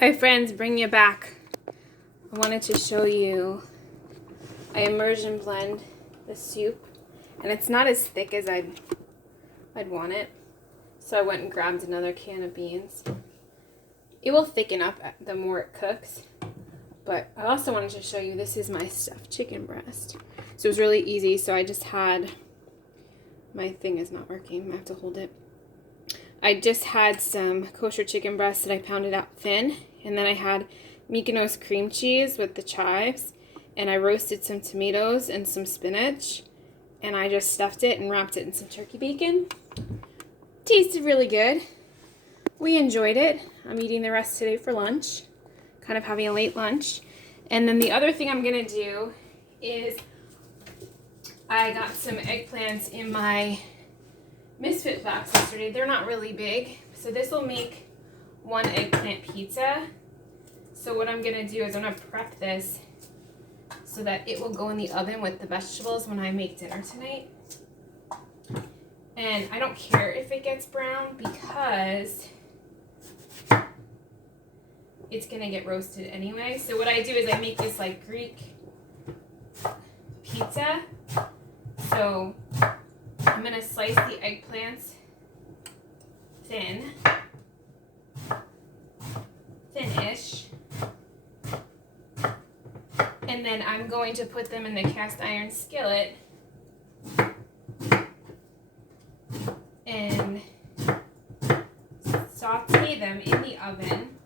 Hi friends, bring you back. I wanted to show you, I immersion blend the soup, and it's not as thick as I'd want it. So I went and grabbed another can of beans. It will thicken up the more it cooks, but I also wanted to show you, this is my stuffed chicken breast. So it was really easy, so I just had, my thing is not working, I have to hold it. I just had some kosher chicken breast that I pounded out thin, and then I had Mykonos cream cheese with the chives, and I roasted some tomatoes and some spinach, and I just stuffed it and wrapped it in some turkey bacon. Tasted really good. We enjoyed it. I'm eating the rest today for lunch, kind of having a late lunch. And then the other thing I'm gonna do is I got some eggplants in my Misfit box yesterday. They're not really big, so this will make one eggplant pizza. So what I'm gonna do is I'm gonna prep this so that it will go in the oven with the vegetables when I make dinner tonight. And I don't care if it gets brown because it's gonna get roasted anyway. So what I do is I make this like Greek pizza. So I'm gonna slice the eggplants thin-ish, and then I'm going to put them in the cast iron skillet and saute them in the oven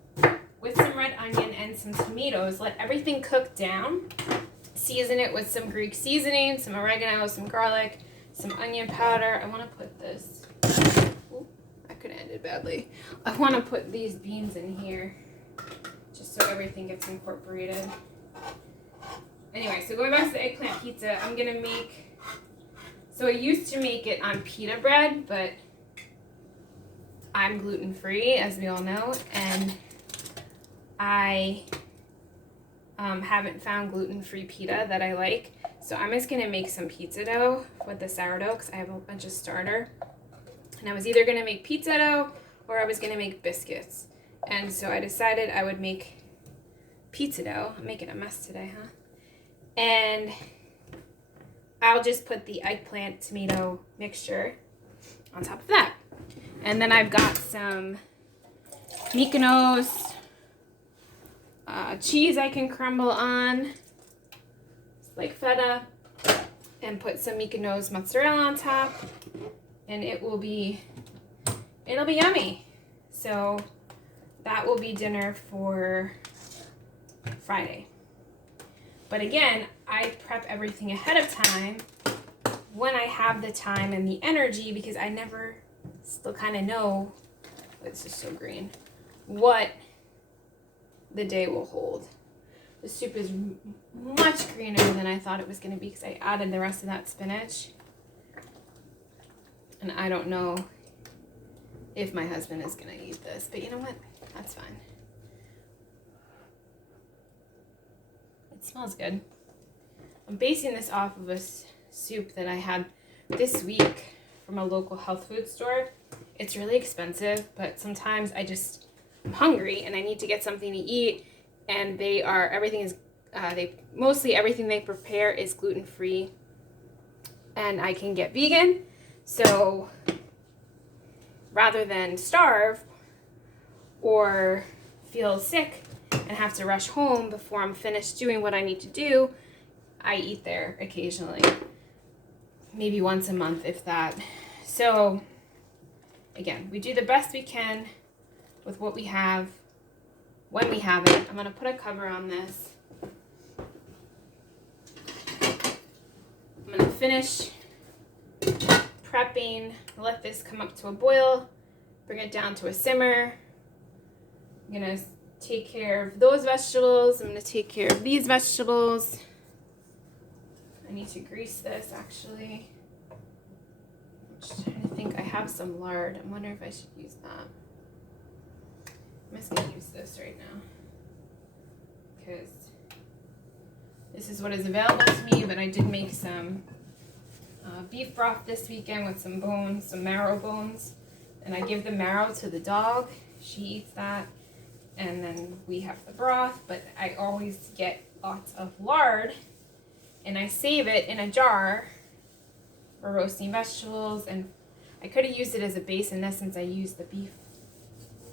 with some red onion and some tomatoes. Let everything cook down. Season it with some Greek seasoning, some oregano, some garlic, some onion powder. I want to put this, ooh, that could have ended badly. I want to put these beans in here just so everything gets incorporated. Anyway, so going back to the eggplant pizza, I'm going to make, so I used to make it on pita bread, but I'm gluten-free, as we all know, and I haven't found gluten-free pita that I like. So I'm just going to make some pizza dough with the sourdough because I have a bunch of starter. And I was either going to make pizza dough or I was going to make biscuits. And so I decided I would make pizza dough. I'm making a mess today, huh? And I'll just put the eggplant tomato mixture on top of that. And then I've got some Mykonos cheese I can crumble on, like feta, and put some Mykonos mozzarella on top, and it'll be yummy. So that will be dinner for Friday. But again, I prep everything ahead of time when I have the time and the energy, because I never still kind of know, this is so green, what the day will hold. The soup is much greener than I thought it was going to be because I added the rest of that spinach. And I don't know if my husband is going to eat this, but you know what? That's fine. It smells good. I'm basing this off of a soup that I had this week from a local health food store. It's really expensive, but sometimes I'm hungry and I need to get something to eat, and mostly everything they prepare is gluten-free, and I can get vegan. So rather than starve or feel sick and have to rush home before I'm finished doing what I need to do, I eat there occasionally, maybe once a month, if that. So again, we do the best we can with what we have when we have it. I'm going to put a cover on this. I'm going to finish prepping, let this come up to a boil, bring it down to a simmer. I'm going to take care of those vegetables. I'm going to take care of these vegetables. I need to grease this actually. I'm just trying to think. I have some lard. I'm wondering if I should use that. I'm just going to use this right now because this is what is available to me, but I did make some beef broth this weekend with some bones, some marrow bones, and I give the marrow to the dog. She eats that, And then we have the broth, but I always get lots of lard and I save it in a jar for roasting vegetables. And I could have used it as a base in this since I used the beef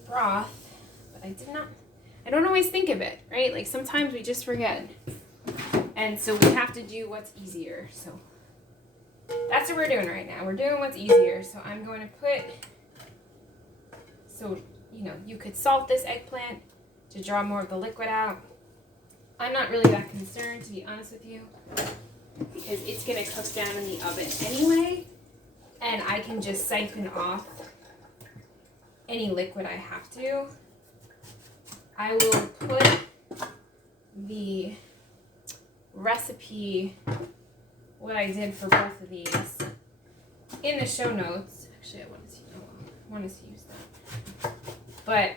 broth, but I did not. I don't always think of it, right? Like sometimes we just forget. And so we have to do what's easier. So that's what we're doing right now. We're doing what's easier. So I'm going to put, so, you know, you could salt this eggplant to draw more of the liquid out. I'm not really that concerned, to be honest with you, because it's going to cook down in the oven anyway. And I can just siphon off any liquid I have to. I will put the recipe, what I did for both of these, in the show notes. Actually, I wanted to use that. But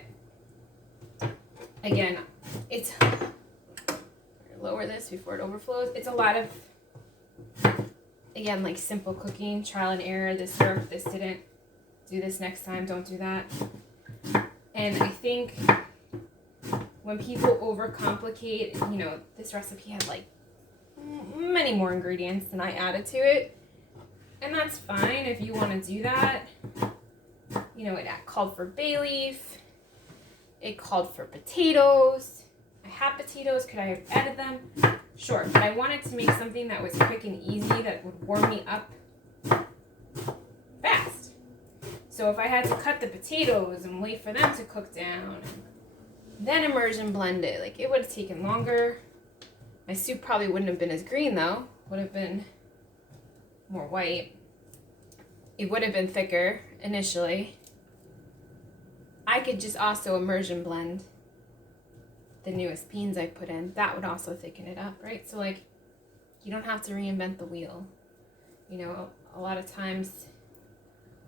again, it's lower this before it overflows. It's a lot of, again, like simple cooking, trial and error. This worked, this didn't. Do this next time, don't do that. And I think when people overcomplicate, you know, this recipe had like many more ingredients than I added to it. And that's fine if you want to do that. You know, it called for bay leaf. It called for potatoes. I had potatoes. Could I have added them? Sure. But I wanted to make something that was quick and easy that would warm me up fast. So if I had to cut the potatoes and wait for them to cook down, and then immersion blend it, like it would have taken longer. My soup probably wouldn't have been as green though. Would have been more white. It would have been thicker initially. I could just also immersion blend the newest beans I put in. That would also thicken it up, right? So like, you don't have to reinvent the wheel. You know, a lot of times,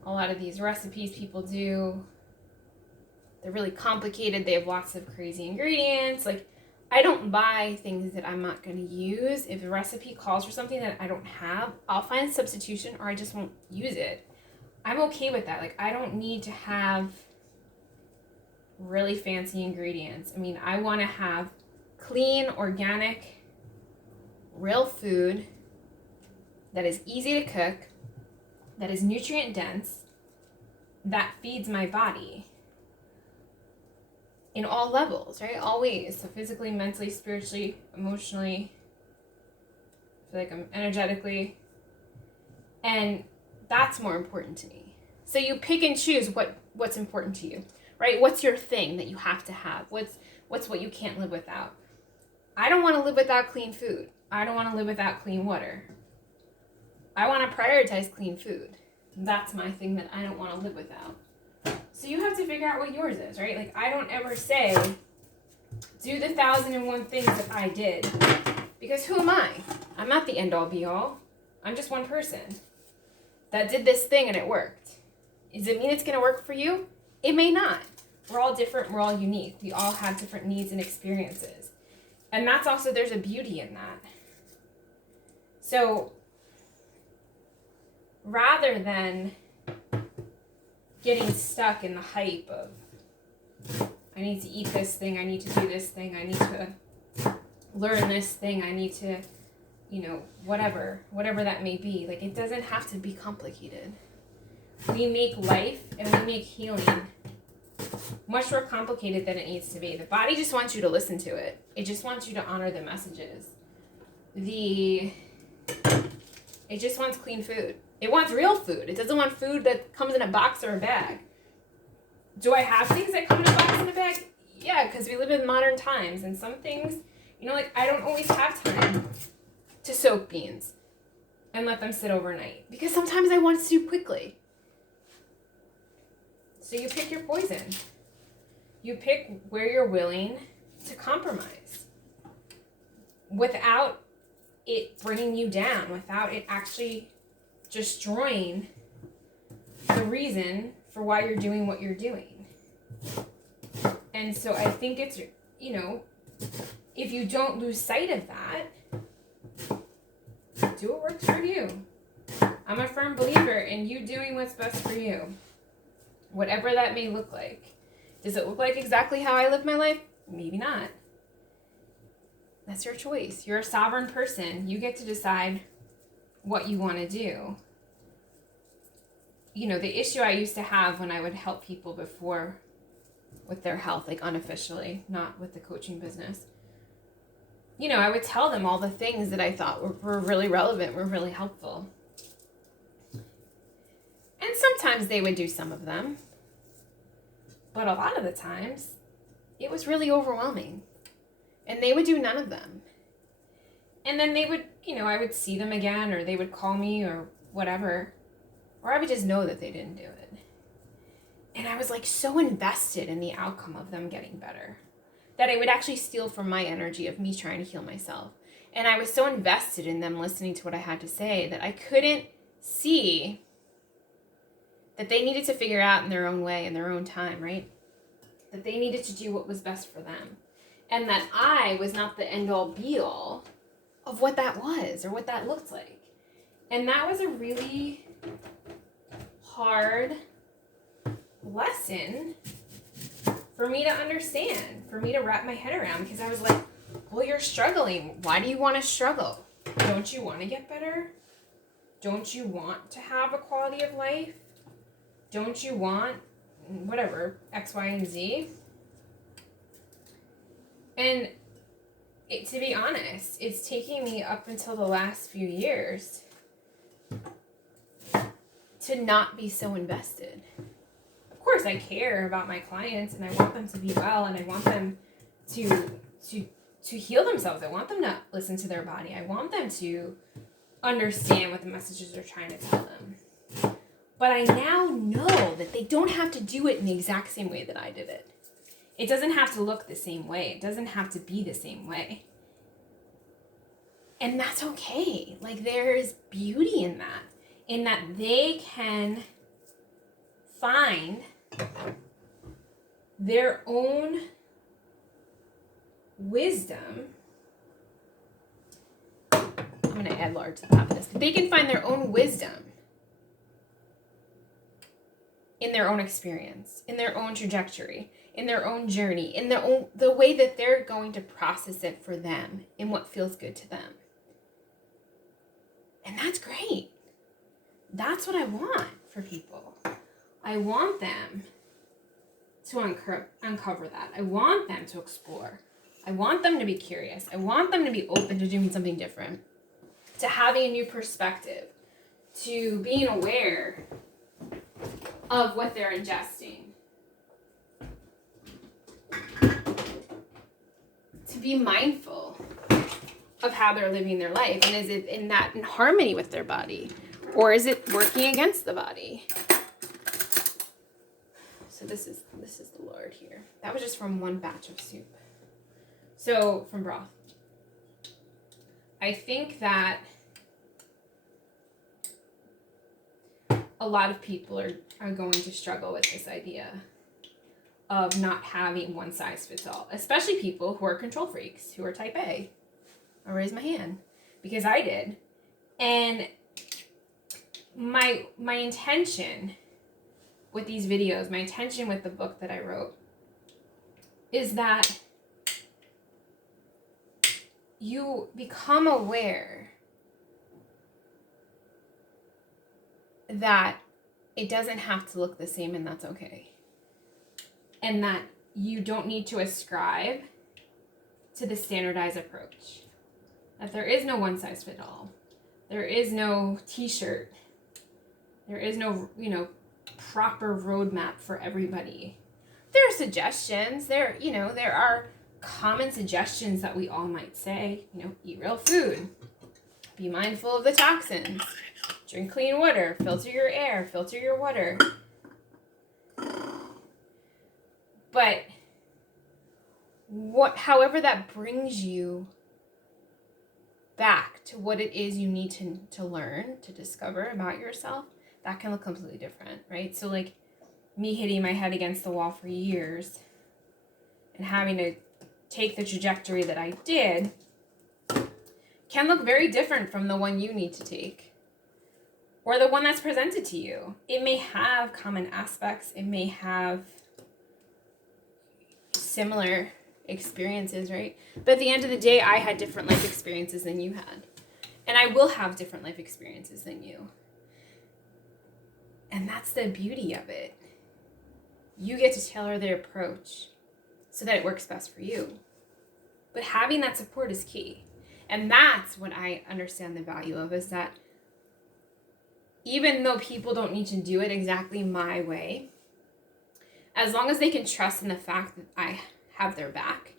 a lot of these recipes people do, they're really complicated. They have lots of crazy ingredients. Like, I don't buy things that I'm not going to use. If a recipe calls for something that I don't have, I'll find a substitution or I just won't use it. I'm okay with that. Like, I don't need to have really fancy ingredients. I mean, I want to have clean, organic, real food that is easy to cook, that is nutrient dense, that feeds my body in all levels, right? All ways. So physically, mentally, spiritually, emotionally, I feel like I'm energetically. And that's more important to me. So you pick and choose what's important to you, right? What's your thing that you have to have? What's what you can't live without? I don't want to live without clean food. I don't want to live without clean water. I want to prioritize clean food. That's my thing that I don't want to live without. So you have to figure out what yours is, right? Like, I don't ever say, do the 1,001 things that I did. Because who am I? I'm not the end-all be-all. I'm just one person that did this thing and it worked. Does it mean it's going to work for you? It may not. We're all different. We're all unique. We all have different needs and experiences. And that's also, there's a beauty in that. So rather than getting stuck in the hype of, I need to eat this thing, I need to do this thing, I need to learn this thing, I need to, you know, whatever that may be. Like, it doesn't have to be complicated. We make life and we make healing much more complicated than it needs to be. The body just wants you to listen to it. It just wants you to honor the messages. It just wants clean food. It wants real food. It doesn't want food that comes in a box or a bag. Do I have things that come in a box and a bag? Yeah, because we live in modern times. And some things, you know, like, I don't always have time to soak beans and let them sit overnight. Because sometimes I want soup quickly. So you pick your poison. You pick where you're willing to compromise without it bringing you down, without it actually destroying the reason for why you're doing what you're doing. And so I think it's, you know, if you don't lose sight of that, do what works for you. I'm a firm believer in you doing what's best for you, whatever that may look like. Does it look like exactly how I live my life? Maybe not. That's your choice. You're a sovereign person. You get to decide what you want to do. You know, the issue I used to have when I would help people before with their health, like unofficially, not with the coaching business, you know, I would tell them all the things that I thought were really relevant, were really helpful. And sometimes they would do some of them. But a lot of the times, it was really overwhelming. And they would do none of them. And then they would, you know, I would see them again, or they would call me or whatever. Or I would just know that they didn't do it. And I was like so invested in the outcome of them getting better that it would actually steal from my energy of me trying to heal myself. And I was so invested in them listening to what I had to say that I couldn't see that they needed to figure out in their own way, in their own time, right? That they needed to do what was best for them. And that I was not the end-all be-all of what that was or what that looked like. And that was a really hard lesson for me to understand, for me to wrap my head around, because I was like, well, you're struggling. Why do you want to struggle? Don't you want to get better? Don't you want to have a quality of life? Don't you want whatever, X, Y, and Z? And to be honest, it's taking me up until the last few years to not be so invested. Of course, I care about my clients and I want them to be well and I want them to heal themselves. I want them to listen to their body. I want them to understand what the messages are trying to tell them. But I now know that they don't have to do it in the exact same way that I did it. It doesn't have to look the same way. It doesn't have to be the same way. And that's okay. Like, there's beauty in that they can find their own wisdom. I'm going to add lard to the top of this. But they can find their own wisdom in their own experience, in their own trajectory, in their own journey, in the way that they're going to process it for them, in what feels good to them. And that's great. That's what I want for people. I want them to uncover that. I want them to explore. I want them to be curious. I want them to be open to doing something different, to having a new perspective, to being aware of what they're ingesting, to be mindful of how they're living their life, and is it in harmony with their body, or is it working against the body? So this is the lard here. That was just from one batch of soup. So from broth. I think that a lot of people are going to struggle with this idea of not having one size fits all, especially people who are control freaks, who are type A. I'll raise my hand because I did. And my intention with these videos, my intention with the book that I wrote, is that you become aware that it doesn't have to look the same, and that's okay. And that you don't need to ascribe to the standardized approach. That there is no one size fit all. There is no t-shirt. There is no, proper roadmap for everybody. There are suggestions. There are common suggestions that we all might say. Eat real food. Be mindful of the toxins. Drink clean water. Filter your air. Filter your water. But however that brings you back to what it is you need to learn, to discover about yourself, that can look completely different, right? So like me hitting my head against the wall for years and having to take the trajectory that I did can look very different from the one you need to take or the one that's presented to you. It may have common aspects. It may have similar experiences, right? But at the end of the day, I had different life experiences than you had. And I will have different life experiences than you. And that's the beauty of it. You get to tailor the approach so that it works best for you. But having that support is key. And that's what I understand the value of, is that even though people don't need to do it exactly my way, as long as they can trust in the fact that I have their back,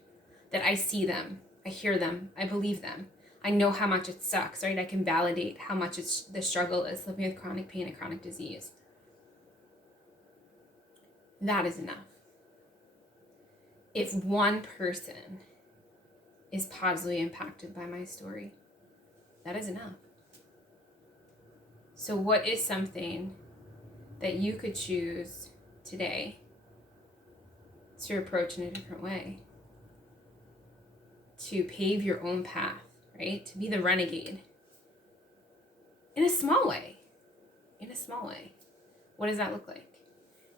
that I see them, I hear them, I believe them, I know how much it sucks, right? I can validate how much the struggle is living with chronic pain and chronic disease. That is enough. If one person is positively impacted by my story, that is enough. So what is something that you could choose today to approach in a different way? To pave your own path, right? To be the renegade. In a small way. In a small way. What does that look like?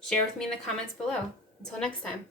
Share with me in the comments below. Until next time.